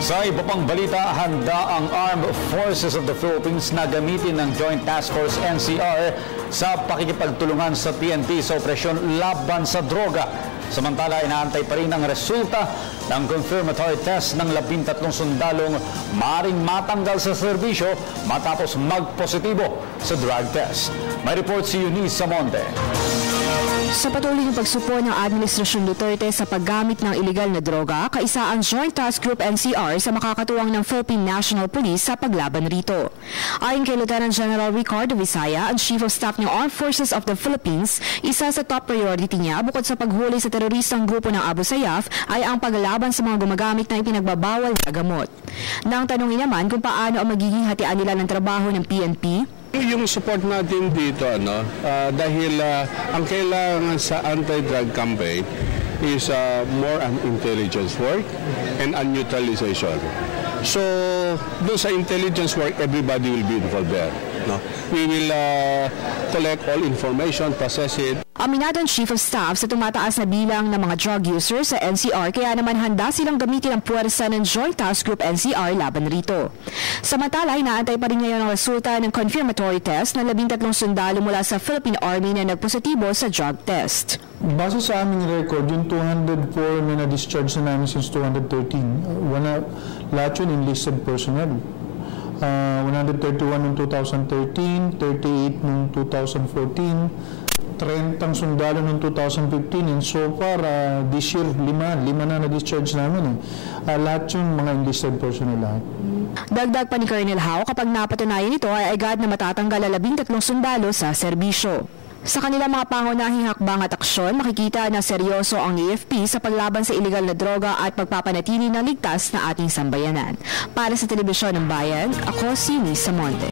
Sa iba pang balita, handa ang Armed Forces of the Philippines na gamitin ng Joint Task Force NCR sa pakikipagtulungan sa PNP sa operasyon laban sa droga. Samantala, inaantay pa rin ang resulta ng confirmatory test ng 13 sundalong maaaring matanggal sa serbisyo matapos magpositibo sa drug test. May report si Eunice Samonte. Sa patuloy ng pagsupo ng Administrasyon Duterte sa paggamit ng ilegal na droga, kaisa ang Joint Task Group NCR sa makakatuwang ng Philippine National Police sa paglaban rito. Ayon kay Lieutenant General Ricardo Visaya, ang Chief of Staff ng Armed Forces of the Philippines, isa sa top priority niya bukod sa paghuli sa teroristang grupo ng Abu Sayyaf ay ang paglaban sa mga gumagamit ng ipinagbabawal na gamot. Nang tanungin naman kung paano ang magiging hatian nila ng trabaho ng PNP, yung support natin dito, dahil ang kailangan sa anti-drug campaign is more on intelligence work and on neutralization. So, doon sa intelligence work, everybody will be involved there. We will collect all information, process it. Aminado ang Chief of Staff sa tumataas na bilang ng mga drug users sa NCR, kaya naman handa silang gamitin ang puwersa ng Joint Task Group NCR laban rito. Samantala, inaantay pa rin ngayon ang resulta ng confirmatory test ng 13 sundalo mula sa Philippine Army na nagpositibo sa drug test. Base sa aming record, yung 204 na na-discharge na namin since 2013, lahat yun enlisted personnel. 131 noong 2013, 38 noong 2014, 30 sundalo noong 2015, and so far this year, lima na na-discharge namin. Lahat yung mga enlisted personnel lahat. Dagdag pa ni Colonel Hao, kapag napatunayan ito ay agad na matatanggal ang 13 sundalo sa serbisyo. Sa kanilang mga pangunahing hakbang at aksyon, makikita na seryoso ang AFP sa paglaban sa ilegal na droga at pagpapanatili ng ligtas na ating sambayanan. Para sa Telebisyon ng Bayan, ako si Eunice Samonte.